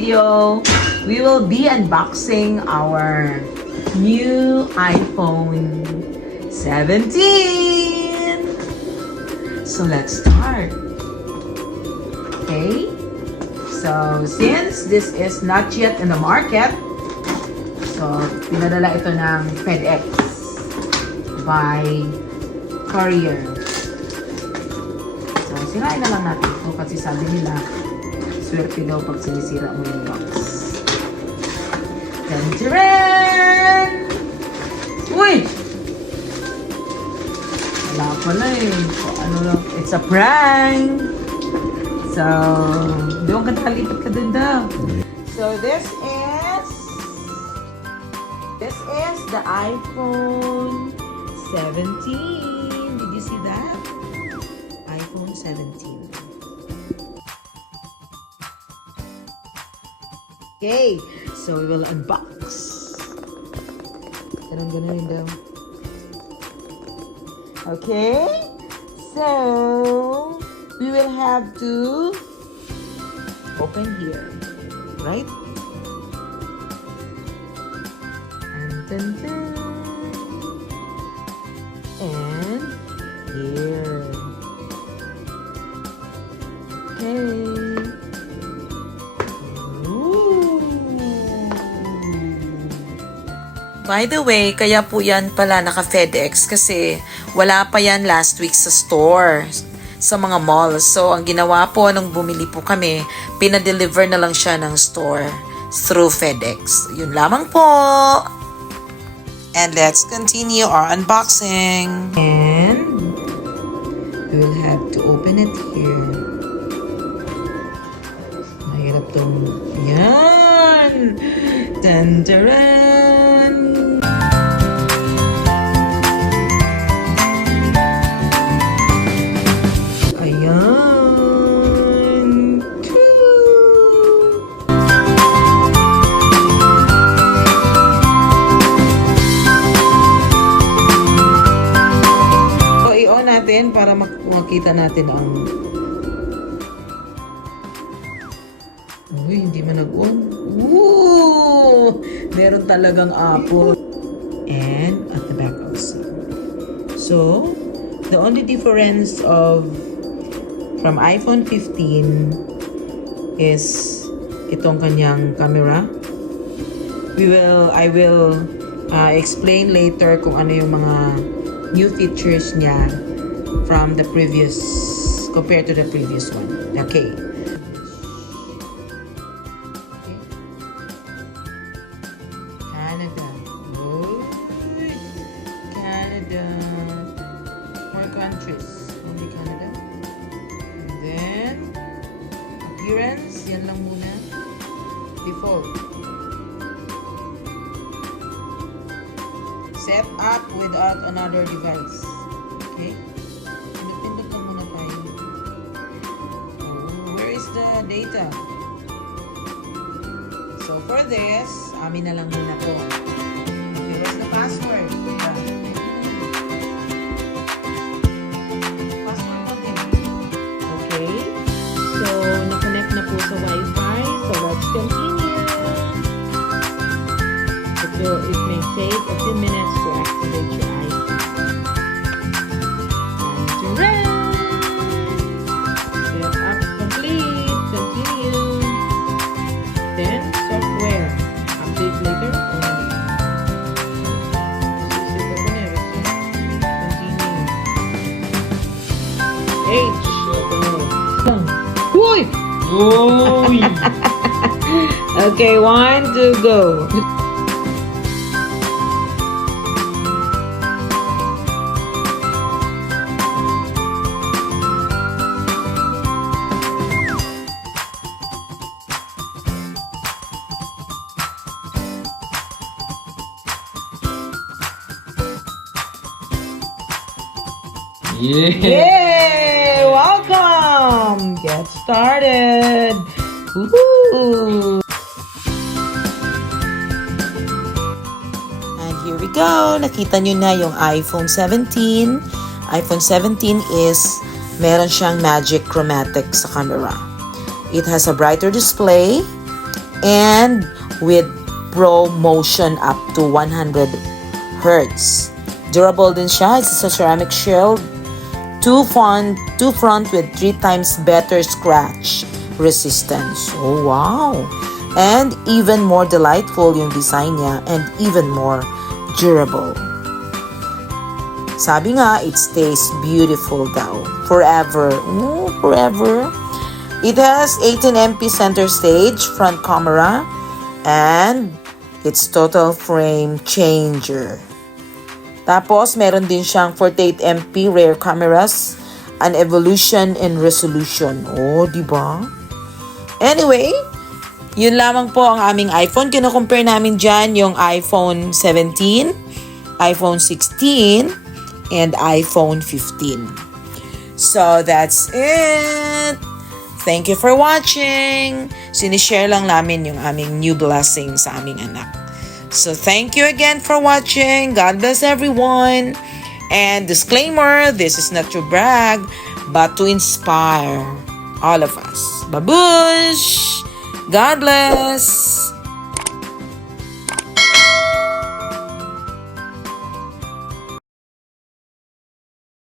video, we will be unboxing our new iPhone 17. So let's start. Okay? So since this is not yet in the market, so pinadala ito ng FedEx by courier. So sirain na lang natin ito kasi sabi nila swerte daw pag sinisira mo yung box. Tantaran! Uy! Wala pala eh. Ano lang, it's a prank! So, doon ka nakalipat ka dun daw. So, this is the iPhone 17. Did you see that? iPhone 17. Okay, so we will unbox. Ganun daw. Okay, so we will have to open here, right? And here. Okay. By the way, kaya po yan pala naka-FedEx kasi wala pa yan last week sa store, sa mga malls. So, ang ginawa po nung bumili po kami, pinadeliver na lang siya ng store through FedEx. Yun lamang po. And let's continue our unboxing. And we will have to open it here. Mahirap tong... Yan! Tantaran! Ayan! So, i-on natin para makita natin ang... Uy, hindi man nag-on. Woo! Meron talagang apple. And at the back also. So, the only difference from iPhone 15 is itong kanyang camera. I will explain later kung ano yung mga new features niya from the previous, compared to the previous one. Okay. Canada. Uy, Canada. More countries. Only Canada. And then, appearance. Yan lang muna. Default. Set up without another device. Okay? Pindot lang muna tayo. Oh, where is the data? So for this, amin na lang muna po. Okay, what's the password? Password natin. Okay. So, na-connect na po sa Wi-Fi. So, let's continue. It may take a few minutes to activate your iPhone. Tantaran! Set up complete. Continue. Then, software. Update later. Continue. H. Uy! Uy! Okay, 1, 2, go. Yeah! Yay! Welcome! Get started! Woohoo! And here we go. Nakita nyo na yung iPhone 17. iPhone 17 is meron siyang magic chromatic sa camera. It has a brighter display and with Pro Motion up to 100 Hertz. Durable din siya. It's a ceramic shield. Two front with 3 times better scratch resistance. Oh, wow. And even more delightful yung design niya and even more durable. Sabi nga, it stays beautiful daw. Forever. Forever. It has 18MP center stage, front camera, and it's total frame changer. Tapos, meron din siyang 48MP rear cameras, an evolution in resolution. Oh, diba? Anyway, yun lamang po ang aming iPhone. Kino-compare namin dyan yung iPhone 17, iPhone 16, and iPhone 15. So, that's it. Thank you for watching. Sinishare lang namin yung aming new blessing sa aming anak. So, thank you again for watching. God bless everyone. And disclaimer, this is not to brag, but to inspire all of us. Babush! God bless!